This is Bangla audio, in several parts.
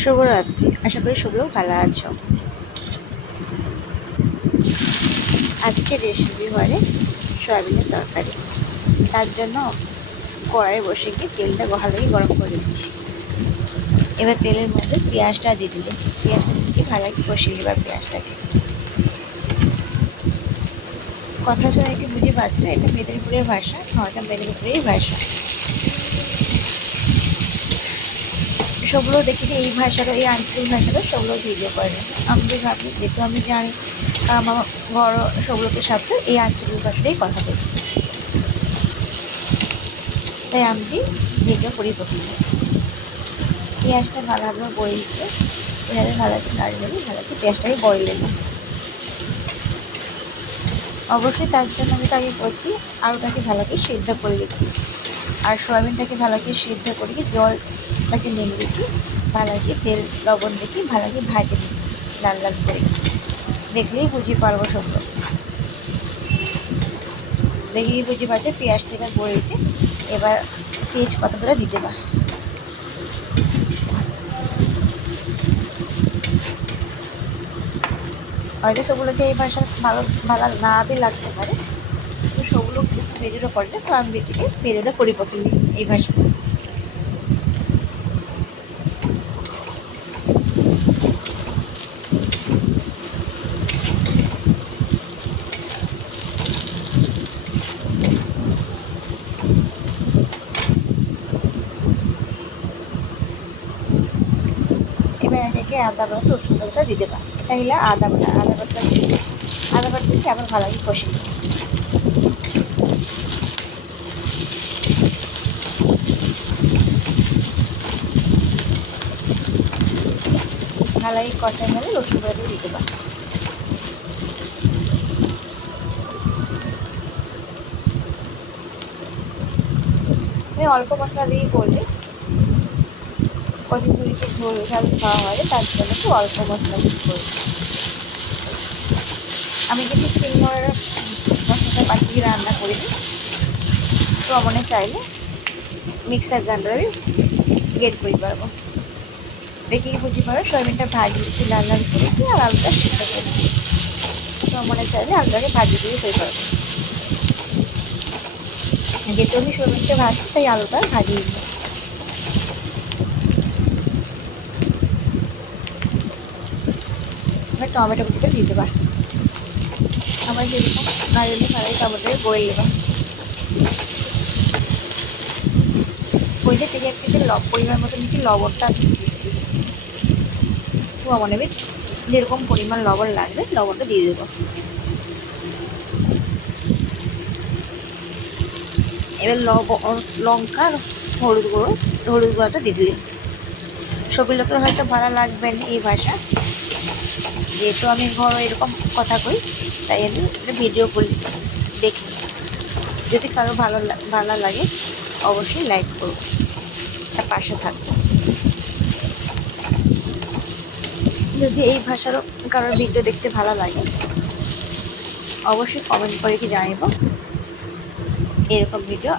শুভরাত্রি। আশা করি সবগুলো ভালো আছো। আজকে রেসিপি হয় সয়াবিনের তরকারি। তার জন্য কড়াই বসে গিয়ে তেলটা ভালোই গরম করে দিচ্ছি। এবার তেলের মধ্যে পেঁয়াজটা দিয়ে দিলে পেঁয়াজটা দিয়ে ভালো কষিয়ে এবার পেঁয়াজটাকে। কথা শুনে কি বুঝে পাচ্ছ, এটা মেদিনীপুরের ভাষা। এটা মেদিনীপুরের ভাষা। সবগুলো দেখি যে এই ভাষারও, এই আঞ্চলিক ভাষারও সবগুলো ভিডিও করে। আমি যে ভাবি, যেহেতু আমি জানি আমার ঘর সবগুলোকে সাথে এই আঞ্চলিক ভাষাতেই কথা বলি, তাই আমি ভিডিও করি প্রথমে। পেঁয়াজটা ভালোভাবে বয়ে দিতে পেঁয়াজের ভালোভাবে নাড়িয়ে ভালোভাবে পেঁয়াজটাকে বয়ে নিলাম। অবশ্যই তার জন্য আমি তো আগে করছি, আলুটাকে ভালো করে সিদ্ধ করে দিচ্ছি, আর সয়াবিনটাকে ভালো করে সিদ্ধ করে জলটাকে নেমে রেখে ভালো করে তেল লবণ রেখে ভালো করে ভাজে নিচ্ছি লাল লাল করে। দেখলেই বুঝে পারবো সবগুলো, দেখেই বুঝে পারছো পেঁয়াজটা পড়েছে। এবার তেজপাতাটা দিতে পার। হয়তো সবগুলোকে এই ভাষা ভালো ভালো না বি লাগতে পারে, তো সবগুলো ভিডিওটা করে তো আমি ভিডিওটা করি প্রথমে এই ভাষা। এবার এটাকে আদা বাটা রসুন বাটা দিতে পার। এটা হলে আদা বাটা দিচ্ছি, আবার ভালো করে কষি ভালো করে কষাই মেলে রসুন বাটা দিতে পার। আমি অল্প মশলা দিয়ে করলে কদিনগুলিকে ঝোল ঝাল খাওয়া হয়, তার জন্য একটু অল্প মশলা দিয়ে করি। আমি যদি শিলনোড়ার মশলাটা পাঠিয়ে রান্না করে দিই, তো মনে চাইলে মিক্সার গ্রাইন্ডারে গ্রেট করে পারবো। দেখেই বুঝতে পারো সয়াবিনটা ভাজিয়ে দিচ্ছি লাল লাল করে দিয়ে, আর আলুটা সিদ্ধ করে দিচ্ছি। তো মনে চাইলে আলুটাকে ভাজিয়ে দিয়ে করে পারবো। যেহেতু আমি সয়াবিনটা ভাজছি, তাই আলুটা ভাজিয়ে দিই। এবার টমেটো কুচিটা দিয়ে দেবা। আমার যেরকম নারিয়েল সারাই টমেটোকে বয়ে দেবা। বইলে থেকে একটু পরিমাণ মতো নিচ্ছি লবণটা তো আমার নেবে, যেরকম পরিমাণ লবণ লাগবে লবণটা দিয়ে দেবো। এবার লঙ্কা আর হলুদ গুঁড়োটা দিয়ে দিলে। সবই লোকের হয়তো ভালো লাগবে না এই ভাষা, যেহেতু আমি ঘর এরকম কথা কই, তাই আমি একটা ভিডিও করি দেখি। যদি কারো ভালো লাগে অবশ্যই লাইক করবো, তার পাশে থাকবো। যদি এই ভাষারও কারোর ভিডিও দেখতে ভালো লাগে অবশ্যই কমেন্ট করে কি জানাবো, এরকম ভিডিও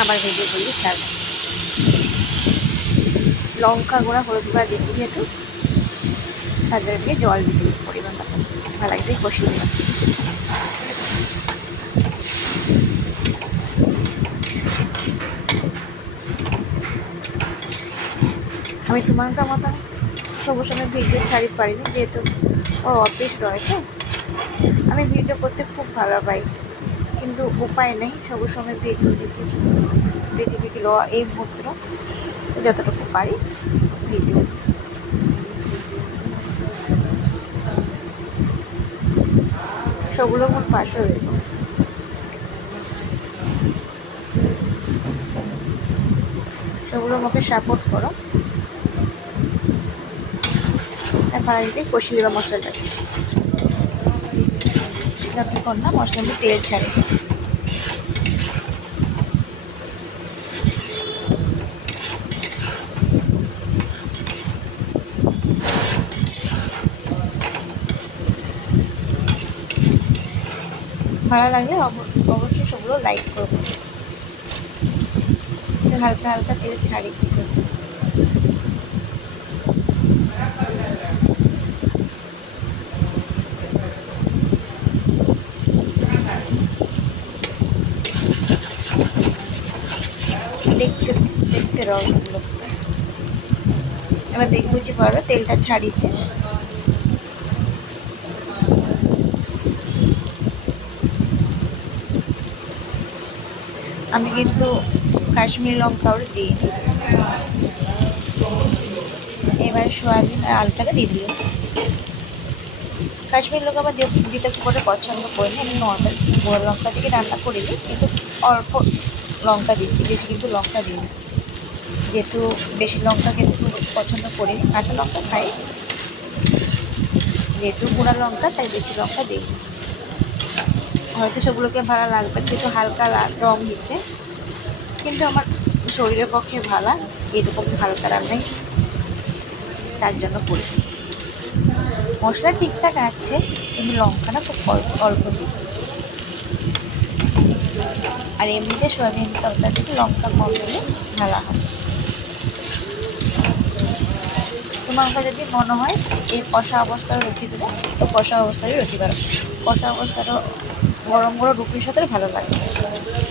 আমার ভিডিও করলে ছাড়বো। লঙ্কা গুঁড়া হলুদ গুঁড়া দিচ্ছি যেহেতু, তাদেরকে জল দিতে পরিমাণ মতো ভালো করে কষিয়ে দেবেন। আমি তোমার মতো সবুজ সময় ভিডিও ছাড়ি পারিনি, যেহেতু ওর অফিস রয়, তো আমি ভিডিও করতে খুব ভালো পাই, কিন্তু উপায় নেই। সবুজ সময় ভিডিও এই মুহূর্তে যতটুকু পারি ভিডিও। সবগুলো মোট পাশে রইল। সেগুলো আমাকে সাপোর্ট করো। ভালো দিয়ে কষিয়ে দেবা মশলাটাকে, যতক্ষণ না মশলাটা তেল ছাড়ে। ভালো লাগলে অবশ্যই সবগুলো লাইক করবো। হালকা হালকা তেল ছাড়িয়েছি কিন্তু ভেজে দাও সবগুলো। এবার দেখে বুঝতে পারো তেলটা ছাড়িয়েছে। আমি কিন্তু কাশ্মীরি লঙ্কাও দিইনি। এবার সয়াবিন আর আলুটাকে দিয়ে দিল। কাশ্মীরি লঙ্কা আমার দিতে খুব একটা পছন্দ করিনি, আমি নর্মাল গুঁড়ো লঙ্কা থেকে রান্না করিনি, কিন্তু অল্প লঙ্কা দিয়েছি, বেশি কিন্তু লঙ্কা দিইনি, যেহেতু বেশি লঙ্কা খেতে খুব পছন্দ করিনি, কাঁচা লঙ্কা খাই, যেহেতু গুঁড়া লঙ্কা তাই বেশি লঙ্কা দিই। হয়তো সেগুলোকে ভালো লাগবে, কিন্তু হালকা রঙ দিচ্ছে, কিন্তু আমার শরীরের পক্ষে ভালো এরকম হালকা রান্নাই, তার জন্য করি। মশলা ঠিকঠাক আছে, কিন্তু লঙ্কাটা খুব অল্প দিই। আর এমনিতে সয়াবিন তরকারিতে লঙ্কা কম দিলে ভালো হয়। তোমার যদি মনে হয় এই কষা অবস্থায় রুটি দেবো, তো কষা অবস্থায় রুটি পারো। কষা অবস্থাটা গরম গরম রুটির সাথে ভালো লাগে।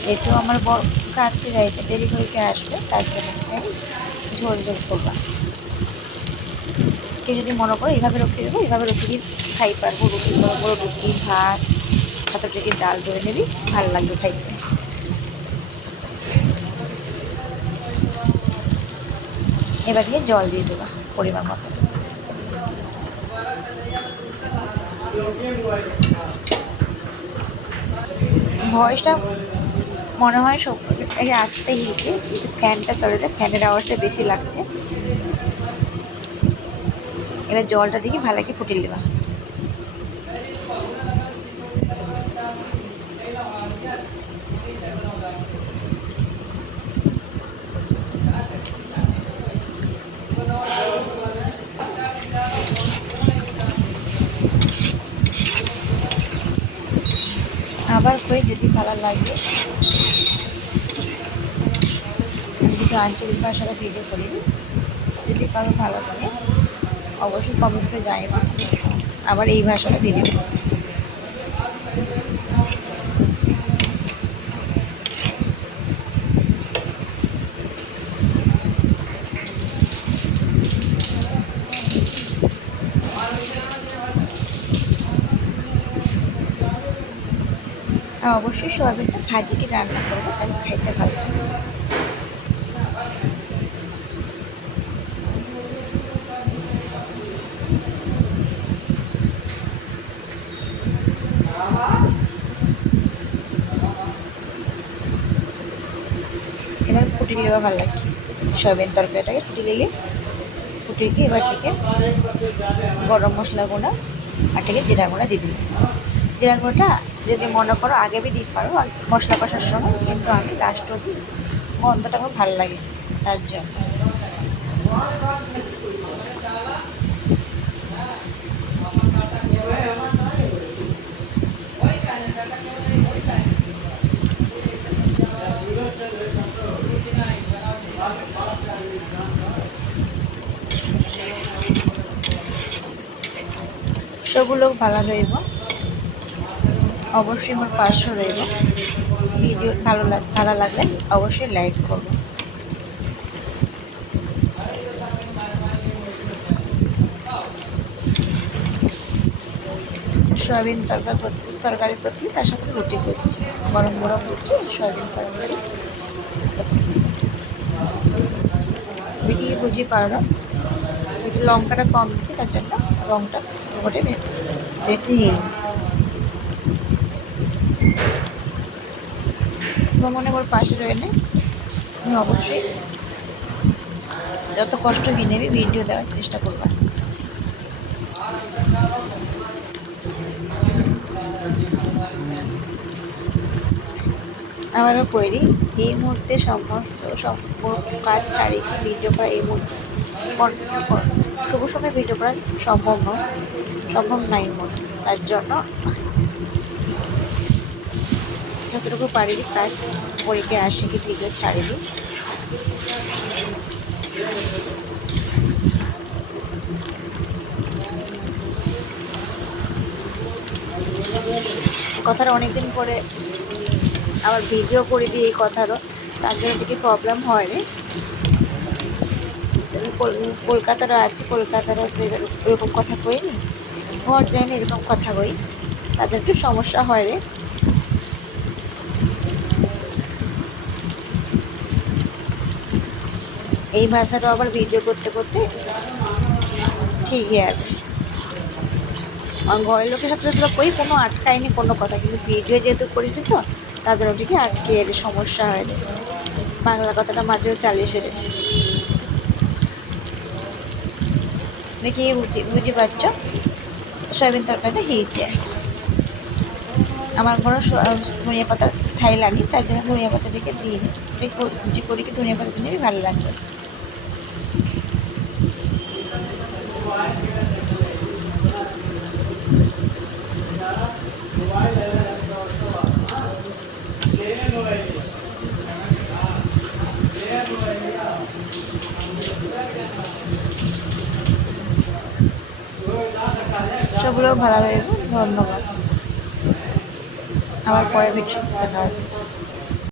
যেহেতু আমার কাজকে যাইতে দেরি করে আসবে, তার জন্য আমি ঝোল ঝোল করবা। কেউ যদি মনে করো এইভাবে রুটি দেবো, এইভাবে রুটি দিয়ে খাই পারবো, রুটি গরম গরম রুটি ভাত হাতে থেকে ডাল ধরে নেবি, ভালো লাগবে খাইতে। এবার দিয়ে জল দিয়ে দেবা পরিমাণ মতো। ভয়েসটা মনে হয় সব আসতে হিয়েছে, কিন্তু ফ্যানটা চলে, ফ্যানের আওয়াজটা বেশি লাগছে। এবার জলটা দিয়ে ভালোকে ফুটিয়ে নেবা। আবার করে যদি ভালো লাগে, আমি কিন্তু আঞ্চলিক ভাষাটা ভিডিও করি, যদি কারো ভালো লাগে অবশ্যই কমেন্টে জানাবো, আবার এই ভাষাটা ভিডিও করি। আর অবশ্যই সয়াবিনটা ভাজিকে রান্না করবো, তাহলে খাইতে ভালো লাগে। এবার ফুটি নেওয়া ভালো লাগছে, সয়াবিন তরকারিটাকে ফুটি নিলে, ফুটিয়ে গিয়ে এবার থেকে গরম মশলা গুঁড়া আর থেকে জিরা গুঁড়া দিয়ে দিল। জিরা গুঁড়োটা যদি মনে করো আগে দিতে পারো মশলা কষার সময়, কিন্তু আমি লাস্টও দিই, গন্ধটা আমার ভালো লাগে তার জন্য। সবগুলো ভালো রইব, অবশ্যই আমার পাশে রইব। ভিডিও ভালো লাগলে অবশ্যই লাইক করব। সয়াবিন তরকারি করছি, তার সাথে রুটি করছি, গরম গরম রুটি সয়াবিন তরকারি দেখি বুঝি পারো। যেহেতু লঙ্কাটা কম দিচ্ছি, তার জন্য রঙটা মোটে বেশি হয়নি। তোমার মনে ওর পাশে রইলে তুমি অবশ্যই যত কষ্ট হয়ে নেবে ভিডিও দেওয়ার চেষ্টা করবা। আবারও করি, এই মুহূর্তে সমস্ত কাজ ছাড়িয়ে কি ভিডিও করা এই মুহূর্তে শুভ সময় ভিডিও করা সম্ভব নাই মুহূর্তে, তার জন্য যতটুকু পারি কাজ পরীকে আসে কি ভিডিও ছাড়ি দিই। কথাটা অনেকদিন পরে আবার ভিডিও করে দিই, এই কথারও তার জন্য থেকে প্রবলেম হয় রে। কলকাতারও আছে, কলকাতারও এরকম কথা কইনি, ঘর যায় না এরকম কথা কই, তাদের একটু সমস্যা হয় রে। এই ভাষাটা আবার ভিডিও করতে করতে ঠিকই আছে। ঘরের লোকের সাথে তো কই কোনো আটকায়নি কোনো কথা, কিন্তু ভিডিও যেহেতু করিনি তো তাদের ওদিকে আটকে এলে সমস্যা হয় রে। বাংলা কথাটা মাঝেও চালিয়ে এসে দে, দেখি বুঝি পাচ্ছ। সয়াবিন তরকারিটা হয়েছে। আমার ঘরে ধনিয়া পাতা থাইলানি, তার জন্য ধনিয়া পাতা দিকে দিয়ে নিই, যে করি কি ধনিয়া পাতা দিলে ভালো লাগবে। সবগুলো ভালো লাগবে। ধন্যবাদ। আবার পরে ভিডিও দেখা হবে।